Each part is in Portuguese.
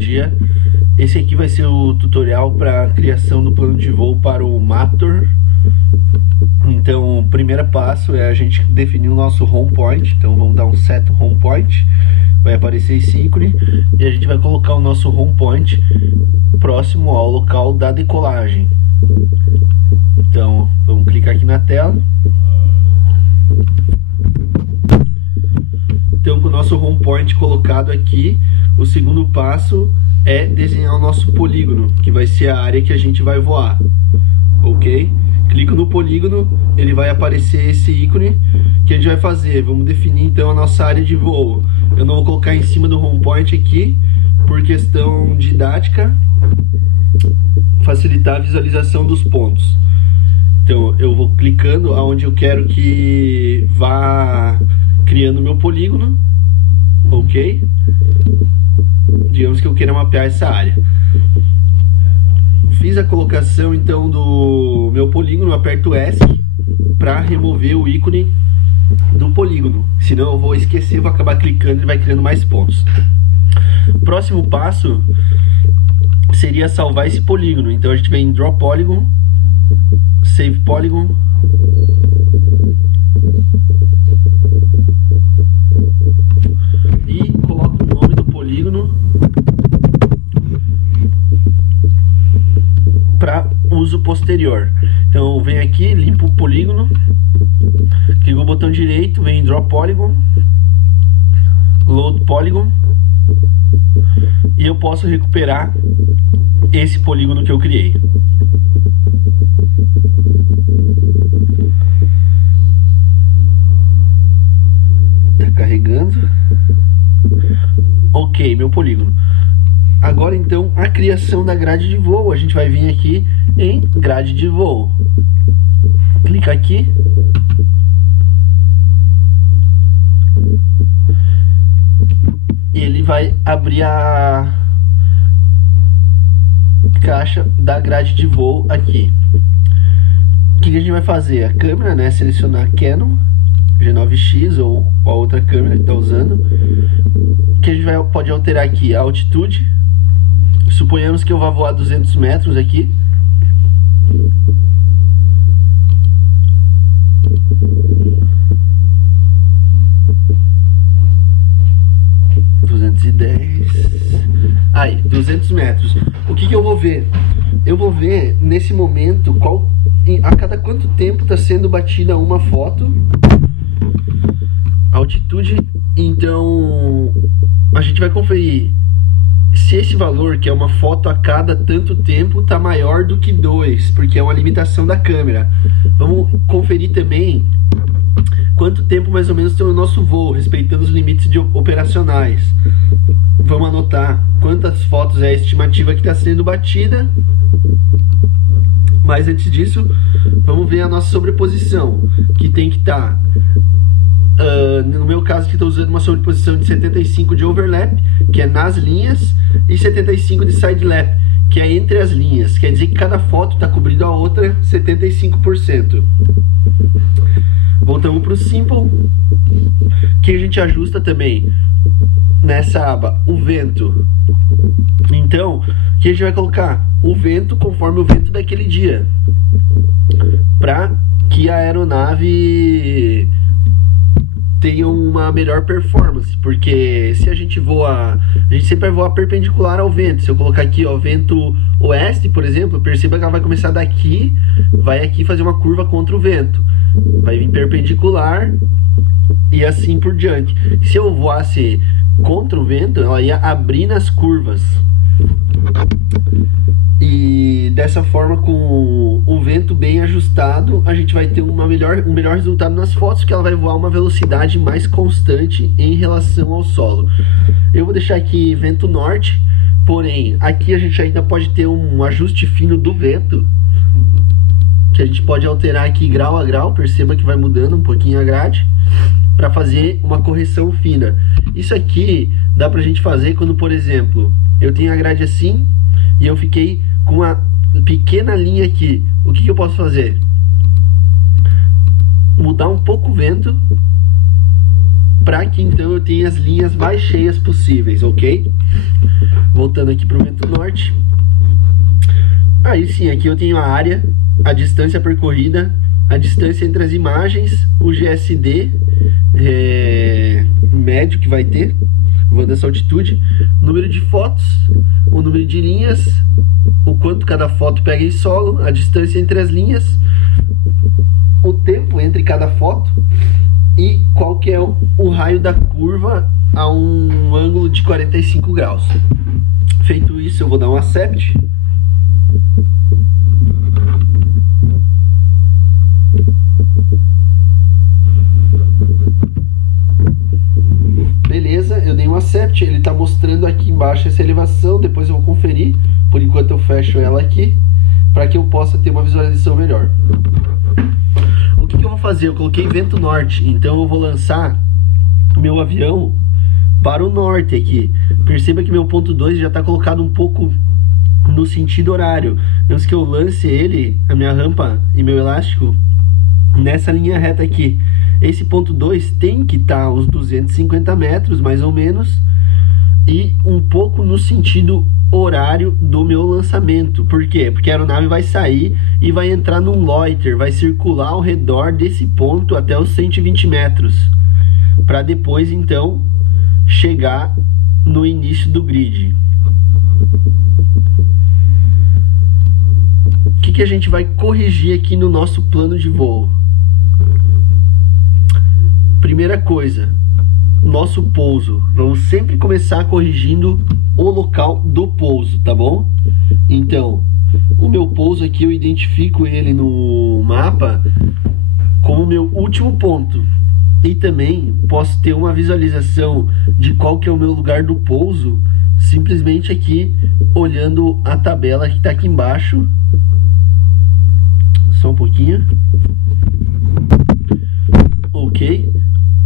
dia. Esse aqui vai ser o tutorial para a criação do plano de voo para o Mator. Então, o primeiro passo é a gente definir o nosso home point. Então, vamos dar um set home point. Vai aparecer esse ícone e a gente vai colocar o nosso home point próximo ao local da decolagem. Então, vamos clicar aqui na tela. Então, com o nosso home point colocado aqui, o segundo passo é desenhar o nosso polígono, que vai ser a área que a gente vai voar, ok? Clico no polígono, ele vai aparecer esse ícone que a gente vai fazer. Vamos definir então a nossa área de voo. Eu não vou colocar em cima do home point aqui, por questão didática, facilitar a visualização dos pontos. Então eu vou clicando aonde eu quero que vá criando meu polígono, ok? Digamos que eu queira mapear essa área. Fiz a colocação então do meu polígono, aperto ESC para remover o ícone do polígono, senão eu vou esquecer, vou acabar clicando e vai criando mais pontos. Próximo passo seria salvar esse polígono. Então a gente vem em Draw Polygon, Save Polygon, e coloco o nome do polígono para uso posterior. Então eu venho aqui, limpo o polígono, clico o botão direito, venho em Draw Polygon, Load Polygon, e eu posso recuperar esse polígono que eu criei. Tá carregando. Ok, meu polígono. Agora então a criação da grade de voo. A gente vai vir aqui em grade de voo. Clica aqui. E ele vai abrir a caixa da grade de voo aqui. O que a gente vai fazer? A câmera, né? Selecionar Canon G9X ou a outra câmera que está usando. Que a gente pode alterar aqui a altitude. Suponhamos que eu vá voar 200 metros aqui. Aí, 200 metros. O que eu vou ver? Eu vou ver nesse momento a cada quanto tempo está sendo batida uma foto. Altitude. Então a gente vai conferir se esse valor, que é uma foto a cada tanto tempo, está maior do que 2, porque é uma limitação da câmera. Vamos conferir também quanto tempo mais ou menos tem o nosso voo, respeitando os limites operacionais. Vamos anotar quantas fotos é a estimativa que está sendo batida. Mas antes disso, vamos ver a nossa sobreposição, que tem que estar, no meu caso aqui estou usando uma sobreposição de 75 de overlap, que é nas linhas, e 75 de sidelap, que é entre as linhas. Quer dizer que cada foto está cobrindo a outra 75%. Voltamos para o Simple, que a gente ajusta também nessa aba o vento. Então, que a gente vai colocar o vento conforme o vento daquele dia, para que a aeronave tenha uma melhor performance, porque se a gente voa, a gente sempre vai voar perpendicular ao vento. Se eu colocar aqui, ó, vento oeste, por exemplo, perceba que ela vai começar daqui, vai aqui fazer uma curva contra o vento, vai vir perpendicular e assim por diante. Se eu voasse contra o vento, ela ia abrir nas curvas. E dessa forma, com o vento bem ajustado, a gente vai ter um melhor resultado nas fotos, que ela vai voar uma velocidade mais constante em relação ao solo. Eu vou deixar aqui vento norte, porém aqui a gente ainda pode ter um ajuste fino do vento, que a gente pode alterar aqui grau a grau. Perceba que vai mudando um pouquinho a grade, para fazer uma correção fina. Isso aqui dá pra gente fazer quando, por exemplo, eu tenho a grade assim e eu fiquei com uma pequena linha aqui. O que eu posso fazer? Mudar um pouco o vento para que então eu tenha as linhas mais cheias possíveis, ok? Voltando aqui pro vento norte. Aí sim, aqui eu tenho a área, a distância percorrida, a distância entre as imagens, o GSD médio que vai ter, vou dessa altitude, número de fotos, o número de linhas, o quanto cada foto pega em solo, a distância entre as linhas, o tempo entre cada foto e qual que é o raio da curva a um ângulo de 45 graus. Feito isso, eu vou dar um accept. Beleza, eu dei um accept, ele está mostrando aqui embaixo essa elevação, depois eu vou conferir, por enquanto eu fecho ela aqui, para que eu possa ter uma visualização melhor. O que eu vou fazer? Eu coloquei vento norte, então eu vou lançar meu avião para o norte aqui. Perceba que meu ponto 2 já está colocado um pouco no sentido horário. Antes que eu lance ele, a minha rampa e meu elástico, nessa linha reta aqui. Esse ponto 2 tem que estar uns 250 metros, mais ou menos, e um pouco no sentido horário do meu lançamento. Por quê? Porque a aeronave vai sair e vai entrar num loiter, vai circular ao redor desse ponto até os 120 metros, para depois então chegar no início do grid. O que a gente vai corrigir aqui no nosso plano de voo? Primeira coisa, nosso pouso. Vamos sempre começar corrigindo o local do pouso, tá bom? Então, o meu pouso aqui eu identifico ele no mapa como meu último ponto. E também posso ter uma visualização de qual que é o meu lugar do pouso, simplesmente aqui, olhando a tabela que está aqui embaixo. Só um pouquinho. Ok.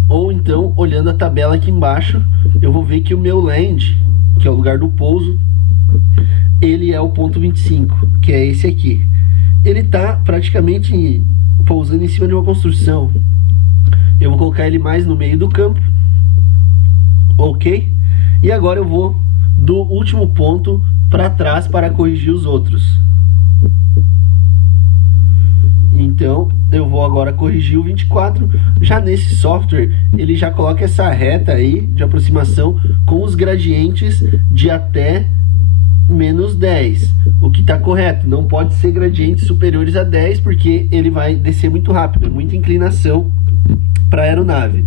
Ou então, olhando a tabela aqui embaixo, eu vou ver que o meu land, que é o lugar do pouso, ele é o ponto 25, que é esse aqui. Ele está praticamente pousando em cima de uma construção. Eu vou colocar ele mais no meio do campo. Ok? E agora eu vou do último ponto para trás para corrigir os outros. Então, eu vou agora corrigir o 24. Já nesse software, ele já coloca essa reta aí de aproximação com os gradientes de até menos 10. O que está correto. Não pode ser gradientes superiores a 10, porque ele vai descer muito rápido. É muita inclinação para a aeronave.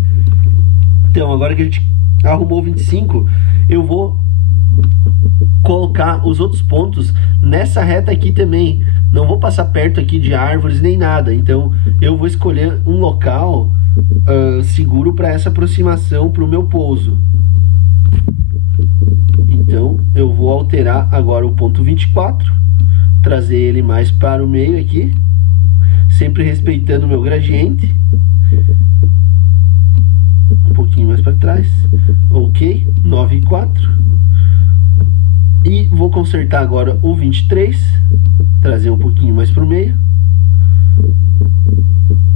Então, agora que a gente arrumou o 25, eu vou colocar os outros pontos nessa reta aqui também. Não vou passar perto aqui de árvores nem nada. Então eu vou escolher um local seguro para essa aproximação para o meu pouso. Então eu vou alterar agora o ponto 24, trazer ele mais para o meio aqui, sempre respeitando o meu gradiente. Um pouquinho mais para trás. Ok, 9,4. E vou consertar agora o 23, trazer um pouquinho mais para o meio.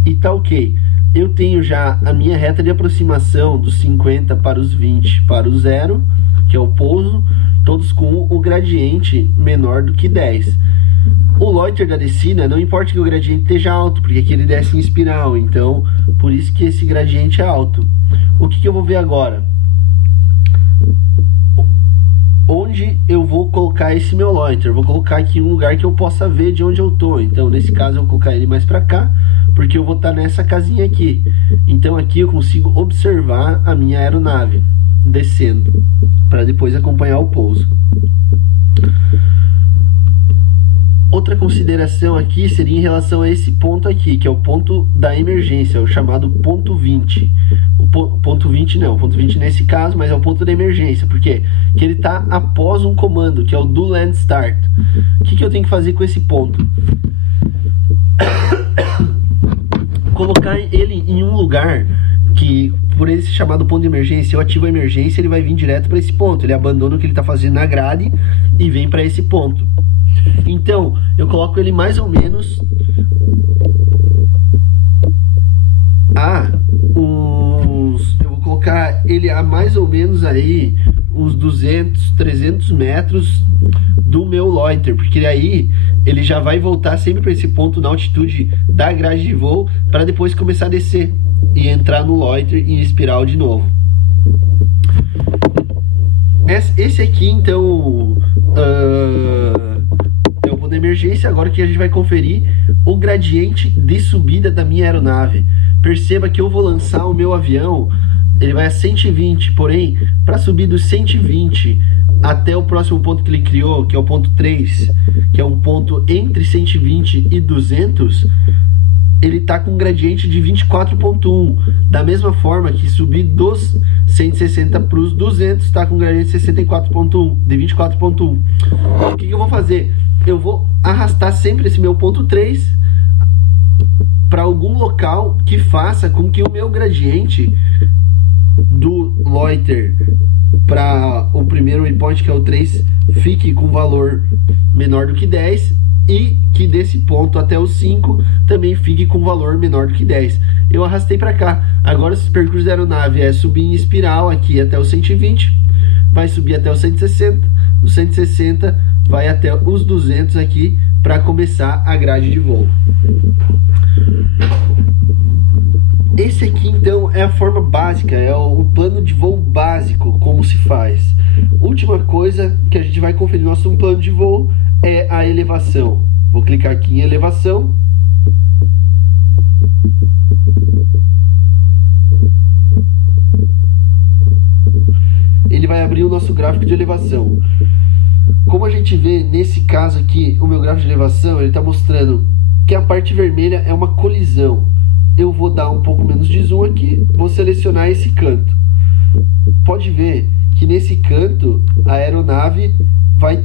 E tá ok. Eu tenho já a minha reta de aproximação dos 50 para os 20 para o 0, que é o pouso, todos com o gradiente menor do que 10. O loiter da descida, não importa que o gradiente esteja alto, porque aqui ele desce em espiral, então por isso que esse gradiente é alto. O que eu vou ver agora? Onde eu vou colocar esse meu loiter? Vou colocar aqui em um lugar que eu possa ver de onde eu tô. Então nesse caso eu vou colocar ele mais para cá, porque eu vou estar nessa casinha aqui. Então aqui eu consigo observar a minha aeronave descendo, para depois acompanhar o pouso. Outra consideração aqui seria em relação a esse ponto aqui, que é o ponto da emergência, o chamado ponto 20. O ponto 20 não, o ponto 20 nesse caso, mas é o ponto da emergência. Por quê? Porque ele está após um comando, que é o do land start. O que eu tenho que fazer com esse ponto? Colocar ele em um lugar que, por ele ser chamado ponto de emergência, eu ativo a emergência, ele vai vir direto para esse ponto. Ele abandona o que ele está fazendo na grade e vem para esse ponto. Então, eu coloco ele mais ou menos eu vou colocar ele a mais ou menos aí uns 200, 300 metros do meu loiter, porque aí ele já vai voltar sempre para esse ponto na altitude da grade de voo, para depois começar a descer e entrar no loiter em espiral de novo. Esse aqui então é o voo de emergência. Agora que a gente vai conferir o gradiente de subida da minha aeronave. Perceba que eu vou lançar o meu avião, ele vai a 120, porém para subir dos 120 até o próximo ponto que ele criou, que é o ponto 3, que é um ponto entre 120 e 200, ele está com um gradiente de 24.1, da mesma forma que subir dos 160 para os 200 está com um gradiente de 64.1, de 24.1. O que eu vou fazer? Eu vou arrastar sempre esse meu ponto 3 para algum local que faça com que o meu gradiente do loiter para o primeiro waypoint, que é o 3, fique com valor menor do que 10, e que desse ponto até o 5 também fique com valor menor do que 10. Eu arrastei para cá. Agora esse percurso da aeronave é subir em espiral aqui até o 120, vai subir até o 160, o 160 vai até os 200 aqui para começar a grade de voo. Esse aqui então é a forma básica, é o plano de voo básico, como se faz. Última coisa que a gente vai conferir no nosso plano de voo é a elevação. Vou clicar aqui em elevação. Ele vai abrir o nosso gráfico de elevação. Como a gente vê nesse caso aqui, o meu gráfico de elevação, ele está mostrando que a parte vermelha é uma colisão. Eu vou dar um pouco menos de zoom aqui, vou selecionar esse canto. Pode ver que nesse canto a aeronave vai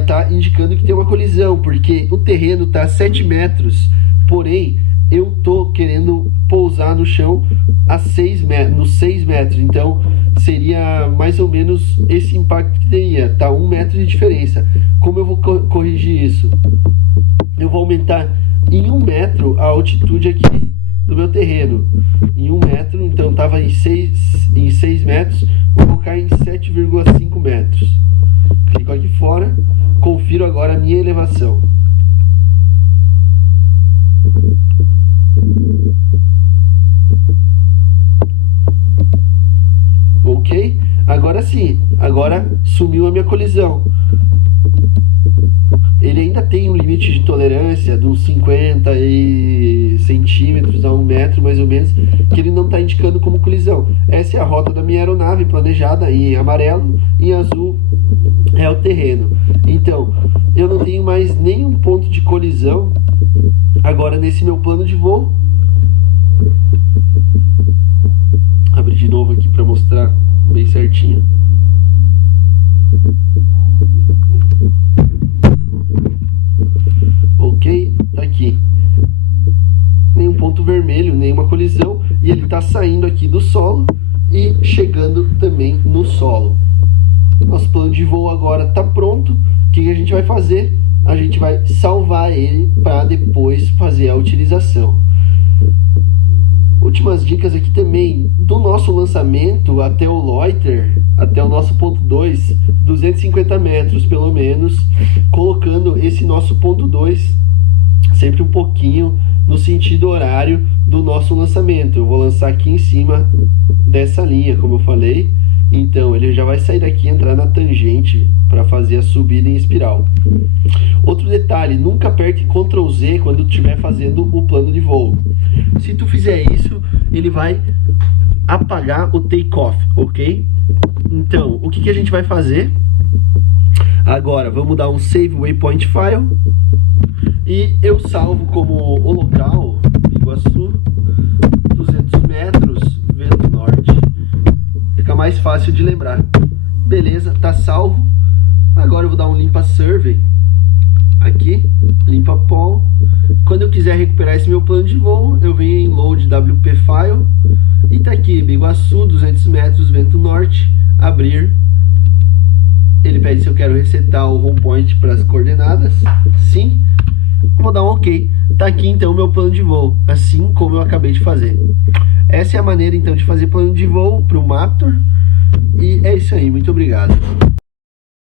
estar indicando que tem uma colisão, porque o terreno está a 7 metros, porém eu estou querendo pousar no chão a 6 metros, nos 6 metros, então seria mais ou menos esse impacto que teria, tá 1 metro de diferença. Como eu vou corrigir isso? Eu vou aumentar em 1 metro a altitude aqui do meu terreno, em 1 metro, então estava em 6 metros, vou colocar em 7,5 metros. Clico aqui fora, confiro agora a minha elevação. Ok? Agora sim, agora sumiu a minha colisão. Ele ainda tem um limite de tolerância de uns 50 centímetros a 1 metro mais ou menos, que ele não está indicando como colisão. Essa é a rota da minha aeronave planejada em amarelo, em azul é o terreno. Então eu não tenho mais nenhum ponto de colisão agora nesse meu plano de voo. Abrir de novo aqui para mostrar bem certinho. Ok, tá aqui. Nenhum ponto vermelho, nenhuma colisão, e ele está saindo aqui do solo e chegando também no solo. Nosso plano de voo agora está pronto. O que a gente vai fazer? A gente vai salvar ele para depois fazer a utilização. Últimas dicas aqui também, do nosso lançamento até o loiter, até o nosso ponto 2, 250 metros pelo menos, colocando esse nosso ponto 2 sempre um pouquinho no sentido horário do nosso lançamento. Eu vou lançar aqui em cima dessa linha, como eu falei, então ele já vai sair daqui e entrar na tangente para fazer a subida em espiral. Outro detalhe, nunca aperte Ctrl Z quando estiver fazendo o plano de voo. Se tu fizer isso, ele vai apagar o take-off, ok? Então, o que a gente vai fazer? Agora, vamos dar um Save Waypoint File. E eu salvo como o local, Iguaçu, 200 metros, vento norte. Fica mais fácil de lembrar. Beleza, tá salvo. Agora eu vou dar um limpa survey. Aqui, limpa poll. Quando eu quiser recuperar esse meu plano de voo, eu venho em load WP file e tá aqui, Biguaçu, 200 metros, vento norte, abrir. Ele pede se eu quero resetar o home point para as coordenadas. Sim. Vou dar um OK. Tá aqui então o meu plano de voo, assim como eu acabei de fazer. Essa é a maneira então de fazer plano de voo para o Maptor. E é isso aí, muito obrigado.